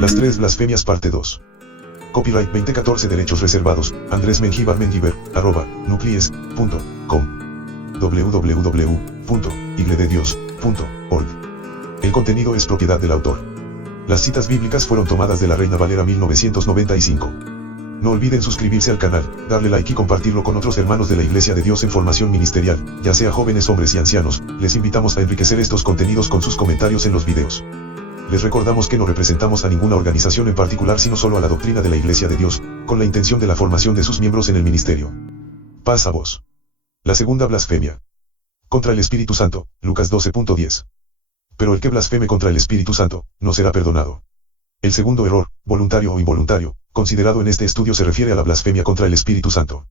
Las tres blasfemias parte 2. Copyright 2014. Derechos reservados. Andrés Mengíbar Mengíbar, @nuclies.com www.iglededios.org. El contenido es propiedad del autor. Las citas bíblicas fueron tomadas de la Reina Valera 1995. No olviden suscribirse al canal, darle like y compartirlo con otros hermanos de la Iglesia de Dios en formación ministerial, ya sea jóvenes, hombres y ancianos. Les invitamos a enriquecer estos contenidos con sus comentarios en los videos. Les recordamos que no representamos a ninguna organización en particular sino solo a la doctrina de la Iglesia de Dios, con la intención de la formación de sus miembros en el ministerio. Paz a vos. La segunda blasfemia. Contra el Espíritu Santo, Lucas 12.10. Pero el que blasfeme contra el Espíritu Santo, no será perdonado. El segundo error, voluntario o involuntario, considerado en este estudio se refiere a la blasfemia contra el Espíritu Santo.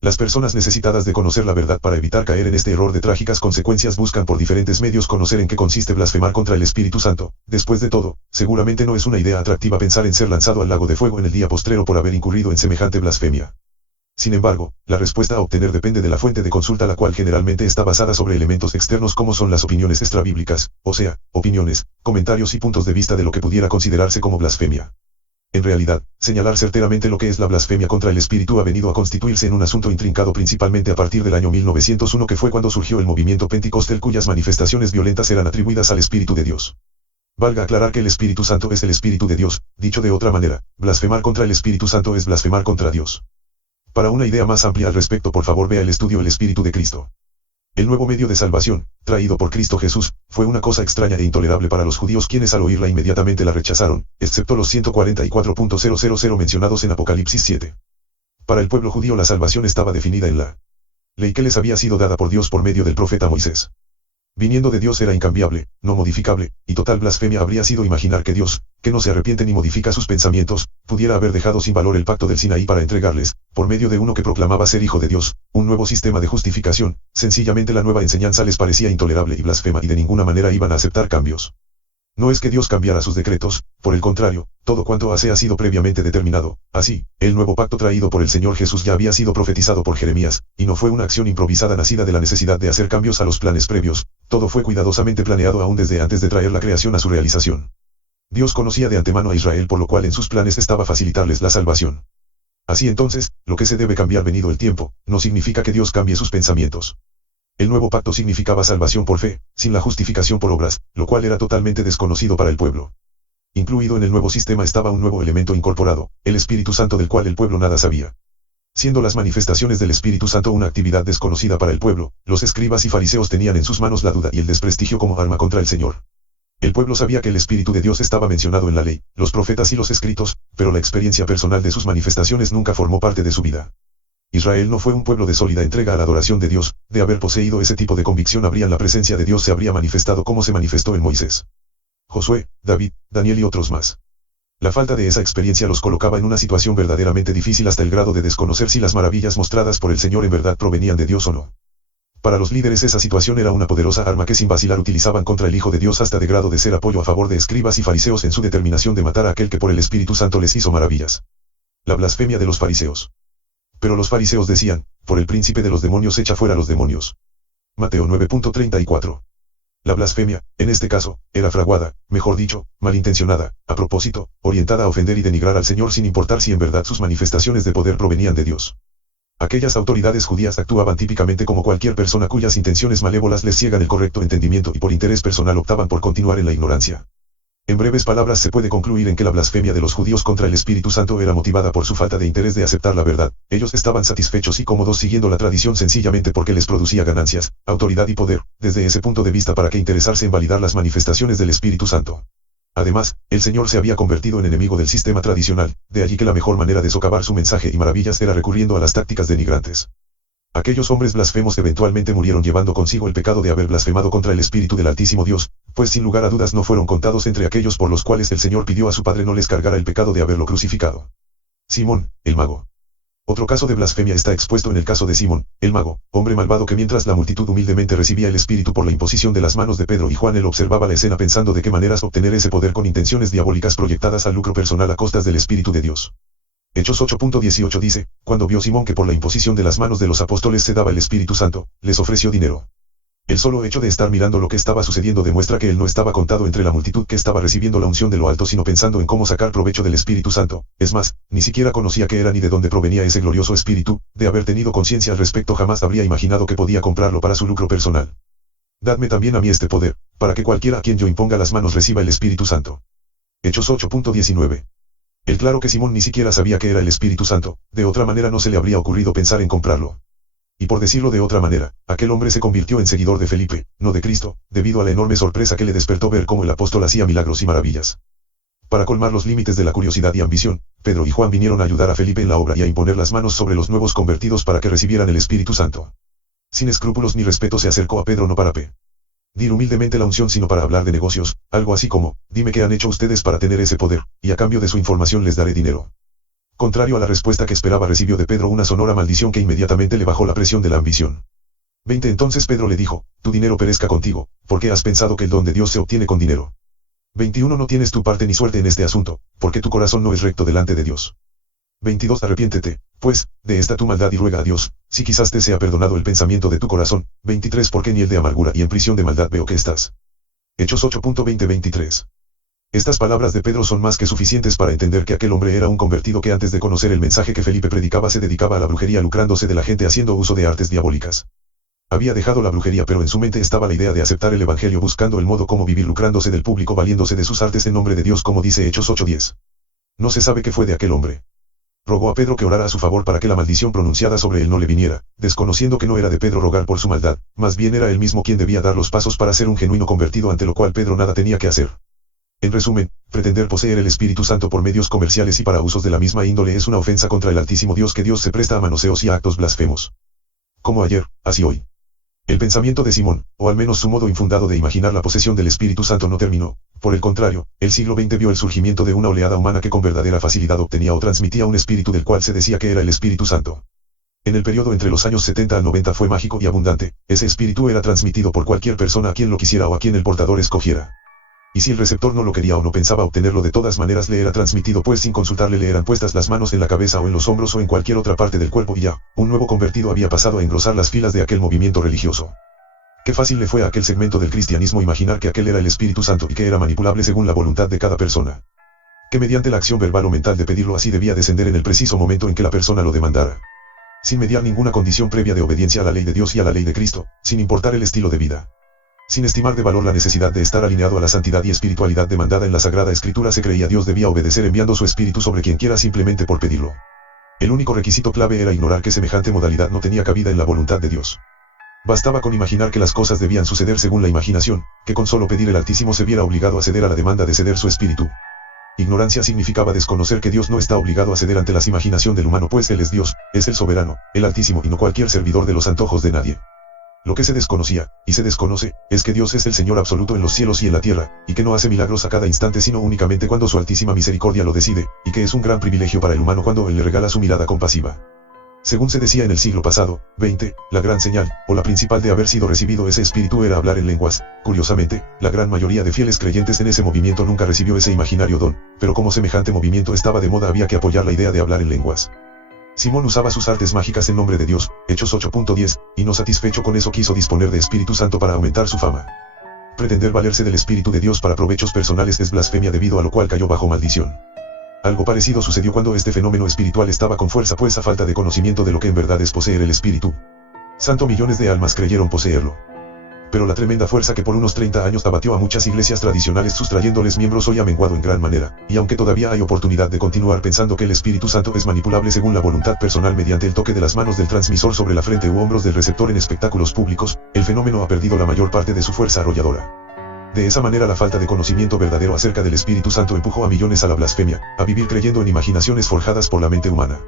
Las personas necesitadas de conocer la verdad para evitar caer en este error de trágicas consecuencias buscan por diferentes medios conocer en qué consiste blasfemar contra el Espíritu Santo. Después de todo, seguramente no es una idea atractiva pensar en ser lanzado al lago de fuego en el día postrero por haber incurrido en semejante blasfemia. Sin embargo, la respuesta a obtener depende de la fuente de consulta, la cual generalmente está basada sobre elementos externos como son las opiniones extrabíblicas, o sea, opiniones, comentarios y puntos de vista de lo que pudiera considerarse como blasfemia. En realidad, señalar certeramente lo que es la blasfemia contra el Espíritu ha venido a constituirse en un asunto intrincado principalmente a partir del año 1901, que fue cuando surgió el movimiento pentecostal cuyas manifestaciones violentas eran atribuidas al Espíritu de Dios. Valga aclarar que el Espíritu Santo es el Espíritu de Dios. Dicho de otra manera, blasfemar contra el Espíritu Santo es blasfemar contra Dios. Para una idea más amplia al respecto, por favor vea el estudio El Espíritu de Cristo. El nuevo medio de salvación, traído por Cristo Jesús, fue una cosa extraña e intolerable para los judíos, quienes al oírla inmediatamente la rechazaron, excepto los 144.000 mencionados en Apocalipsis 7. Para el pueblo judío la salvación estaba definida en la ley que les había sido dada por Dios por medio del profeta Moisés. Viniendo de Dios era incambiable, no modificable, y total blasfemia habría sido imaginar que Dios, que no se arrepiente ni modifica sus pensamientos, pudiera haber dejado sin valor el pacto del Sinaí para entregarles, por medio de uno que proclamaba ser hijo de Dios, un nuevo sistema de justificación. Sencillamente la nueva enseñanza les parecía intolerable y blasfema y de ninguna manera iban a aceptar cambios. No es que Dios cambiara sus decretos, por el contrario, todo cuanto hace ha sido previamente determinado. Así, el nuevo pacto traído por el Señor Jesús ya había sido profetizado por Jeremías, y no fue una acción improvisada nacida de la necesidad de hacer cambios a los planes previos. Todo fue cuidadosamente planeado aún desde antes de traer la creación a su realización. Dios conocía de antemano a Israel, por lo cual en sus planes estaba facilitarles la salvación. Así entonces, lo que se debe cambiar venido el tiempo, no significa que Dios cambie sus pensamientos. El nuevo pacto significaba salvación por fe, sin la justificación por obras, lo cual era totalmente desconocido para el pueblo. Incluido en el nuevo sistema estaba un nuevo elemento incorporado, el Espíritu Santo, del cual el pueblo nada sabía. Siendo las manifestaciones del Espíritu Santo una actividad desconocida para el pueblo, los escribas y fariseos tenían en sus manos la duda y el desprestigio como arma contra el Señor. El pueblo sabía que el Espíritu de Dios estaba mencionado en la ley, los profetas y los escritos, pero la experiencia personal de sus manifestaciones nunca formó parte de su vida. Israel no fue un pueblo de sólida entrega a la adoración de Dios. De haber poseído ese tipo de convicción, habrían la presencia de Dios se habría manifestado como se manifestó en Moisés, Josué, David, Daniel y otros más. La falta de esa experiencia los colocaba en una situación verdaderamente difícil hasta el grado de desconocer si las maravillas mostradas por el Señor en verdad provenían de Dios o no. Para los líderes esa situación era una poderosa arma que sin vacilar utilizaban contra el Hijo de Dios, hasta de grado de ser apoyo a favor de escribas y fariseos en su determinación de matar a aquel que por el Espíritu Santo les hizo maravillas. La blasfemia de los fariseos. Pero los fariseos decían, por el príncipe de los demonios echa fuera los demonios. Mateo 9.34. La blasfemia, en este caso, era fraguada, mejor dicho, malintencionada, a propósito, orientada a ofender y denigrar al Señor sin importar si en verdad sus manifestaciones de poder provenían de Dios. Aquellas autoridades judías actuaban típicamente como cualquier persona cuyas intenciones malévolas les ciegan el correcto entendimiento y por interés personal optaban por continuar en la ignorancia. En breves palabras se puede concluir en que la blasfemia de los judíos contra el Espíritu Santo era motivada por su falta de interés de aceptar la verdad. Ellos estaban satisfechos y cómodos siguiendo la tradición sencillamente porque les producía ganancias, autoridad y poder. Desde ese punto de vista, ¿para qué interesarse en validar las manifestaciones del Espíritu Santo? Además, el Señor se había convertido en enemigo del sistema tradicional, de allí que la mejor manera de socavar su mensaje y maravillas era recurriendo a las tácticas denigrantes. Aquellos hombres blasfemos eventualmente murieron llevando consigo el pecado de haber blasfemado contra el Espíritu del Altísimo Dios, pues sin lugar a dudas no fueron contados entre aquellos por los cuales el Señor pidió a su Padre no les cargara el pecado de haberlo crucificado. Simón, el mago. Otro caso de blasfemia está expuesto en el caso de Simón, el mago, hombre malvado que mientras la multitud humildemente recibía el Espíritu por la imposición de las manos de Pedro y Juan, él observaba la escena pensando de qué maneras obtener ese poder con intenciones diabólicas proyectadas al lucro personal a costas del Espíritu de Dios. Hechos 8.18 dice, cuando vio Simón que por la imposición de las manos de los apóstoles se daba el Espíritu Santo, les ofreció dinero. El solo hecho de estar mirando lo que estaba sucediendo demuestra que él no estaba contado entre la multitud que estaba recibiendo la unción de lo alto, sino pensando en cómo sacar provecho del Espíritu Santo. Es más, ni siquiera conocía qué era ni de dónde provenía ese glorioso Espíritu. De haber tenido conciencia al respecto, jamás habría imaginado que podía comprarlo para su lucro personal. Dadme también a mí este poder, para que cualquiera a quien yo imponga las manos reciba el Espíritu Santo. Hechos 8.19. El claro que Simón ni siquiera sabía que era el Espíritu Santo, de otra manera no se le habría ocurrido pensar en comprarlo. Y por decirlo de otra manera, aquel hombre se convirtió en seguidor de Felipe, no de Cristo, debido a la enorme sorpresa que le despertó ver cómo el apóstol hacía milagros y maravillas. Para colmar los límites de la curiosidad y ambición, Pedro y Juan vinieron a ayudar a Felipe en la obra y a imponer las manos sobre los nuevos convertidos para que recibieran el Espíritu Santo. Sin escrúpulos ni respeto se acercó a Pedro no para pedir humildemente la unción sino para hablar de negocios, algo así como, dime qué han hecho ustedes para tener ese poder, y a cambio de su información les daré dinero. Contrario a la respuesta que esperaba, recibió de Pedro una sonora maldición que inmediatamente le bajó la presión de la ambición. 20. Entonces Pedro le dijo, tu dinero perezca contigo, porque has pensado que el don de Dios se obtiene con dinero. 21. No tienes tu parte ni suerte en este asunto, porque tu corazón no es recto delante de Dios. 22. Arrepiéntete, pues, de esta tu maldad y ruega a Dios, si quizás te sea perdonado el pensamiento de tu corazón. 23. Porque ni el de amargura y en prisión de maldad veo que estás. Hechos 8.20-23. Estas palabras de Pedro son más que suficientes para entender que aquel hombre era un convertido que antes de conocer el mensaje que Felipe predicaba se dedicaba a la brujería lucrándose de la gente haciendo uso de artes diabólicas. Había dejado la brujería pero en su mente estaba la idea de aceptar el evangelio buscando el modo como vivir lucrándose del público valiéndose de sus artes en nombre de Dios como dice Hechos 8:10. No se sabe qué fue de aquel hombre. Rogó a Pedro que orara a su favor para que la maldición pronunciada sobre él no le viniera, desconociendo que no era de Pedro rogar por su maldad, más bien era él mismo quien debía dar los pasos para ser un genuino convertido ante lo cual Pedro nada tenía que hacer. En resumen, pretender poseer el Espíritu Santo por medios comerciales y para usos de la misma índole es una ofensa contra el Altísimo Dios que Dios se presta a manoseos y a actos blasfemos. Como ayer, así hoy. El pensamiento de Simón, o al menos su modo infundado de imaginar la posesión del Espíritu Santo no terminó. Por el contrario, el siglo XX vio el surgimiento de una oleada humana que con verdadera facilidad obtenía o transmitía un espíritu del cual se decía que era el Espíritu Santo. En el periodo entre los años 70 al 90 fue mágico y abundante, ese espíritu era transmitido por cualquier persona a quien lo quisiera o a quien el portador escogiera. Y si el receptor no lo quería o no pensaba obtenerlo de todas maneras le era transmitido pues sin consultarle le eran puestas las manos en la cabeza o en los hombros o en cualquier otra parte del cuerpo y ya, un nuevo convertido había pasado a engrosar las filas de aquel movimiento religioso. Qué fácil le fue a aquel segmento del cristianismo imaginar que aquel era el Espíritu Santo y que era manipulable según la voluntad de cada persona. Que mediante la acción verbal o mental de pedirlo así debía descender en el preciso momento en que la persona lo demandara. Sin mediar ninguna condición previa de obediencia a la ley de Dios y a la ley de Cristo, sin importar el estilo de vida. Sin estimar de valor la necesidad de estar alineado a la santidad y espiritualidad demandada en la Sagrada Escritura se creía Dios debía obedecer enviando su Espíritu sobre quien quiera simplemente por pedirlo. El único requisito clave era ignorar que semejante modalidad no tenía cabida en la voluntad de Dios. Bastaba con imaginar que las cosas debían suceder según la imaginación, que con solo pedir el Altísimo se viera obligado a ceder a la demanda de ceder su Espíritu. Ignorancia significaba desconocer que Dios no está obligado a ceder ante la imaginación del humano pues Él es Dios, es el soberano, el Altísimo y no cualquier servidor de los antojos de nadie. Lo que se desconocía, y se desconoce, es que Dios es el Señor absoluto en los cielos y en la tierra, y que no hace milagros a cada instante sino únicamente cuando su altísima misericordia lo decide, y que es un gran privilegio para el humano cuando Él le regala su mirada compasiva. Según se decía en el siglo pasado, 20, la gran señal, o la principal de haber sido recibido ese espíritu era hablar en lenguas. Curiosamente, la gran mayoría de fieles creyentes en ese movimiento nunca recibió ese imaginario don, pero como semejante movimiento estaba de moda había que apoyar la idea de hablar en lenguas. Simón usaba sus artes mágicas en nombre de Dios, Hechos 8.10, y no satisfecho con eso quiso disponer de Espíritu Santo para aumentar su fama. Pretender valerse del Espíritu de Dios para provechos personales es blasfemia debido a lo cual cayó bajo maldición. Algo parecido sucedió cuando este fenómeno espiritual estaba con fuerza pues a falta de conocimiento de lo que en verdad es poseer el Espíritu Santo millones de almas creyeron poseerlo. Pero la tremenda fuerza que por unos 30 años abatió a muchas iglesias tradicionales sustrayéndoles miembros hoy ha menguado en gran manera, y aunque todavía hay oportunidad de continuar pensando que el Espíritu Santo es manipulable según la voluntad personal mediante el toque de las manos del transmisor sobre la frente u hombros del receptor en espectáculos públicos, el fenómeno ha perdido la mayor parte de su fuerza arrolladora. De esa manera la falta de conocimiento verdadero acerca del Espíritu Santo empujó a millones a la blasfemia, a vivir creyendo en imaginaciones forjadas por la mente humana.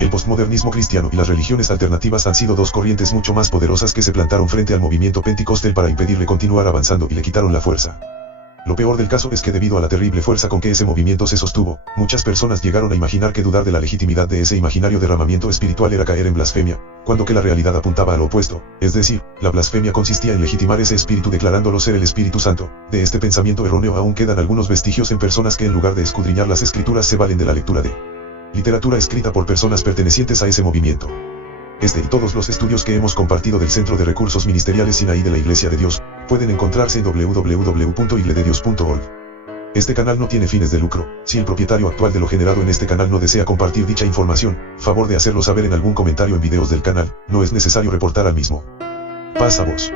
El postmodernismo cristiano y las religiones alternativas han sido dos corrientes mucho más poderosas que se plantaron frente al movimiento pentecostal para impedirle continuar avanzando y le quitaron la fuerza. Lo peor del caso es que debido a la terrible fuerza con que ese movimiento se sostuvo, muchas personas llegaron a imaginar que dudar de la legitimidad de ese imaginario derramamiento espiritual era caer en blasfemia, cuando que la realidad apuntaba a lo opuesto, es decir, la blasfemia consistía en legitimar ese espíritu declarándolo ser el Espíritu Santo. De este pensamiento erróneo aún quedan algunos vestigios en personas que en lugar de escudriñar las escrituras se valen de la lectura de literatura escrita por personas pertenecientes a ese movimiento. Este y todos los estudios que hemos compartido del Centro de Recursos Ministeriales Sinaí de la Iglesia de Dios, pueden encontrarse en www.iglededios.org. Este canal no tiene fines de lucro. Si el propietario actual de lo generado en este canal no desea compartir dicha información, favor de hacerlo saber en algún comentario en videos del canal, no es necesario reportar al mismo. Paz a vos.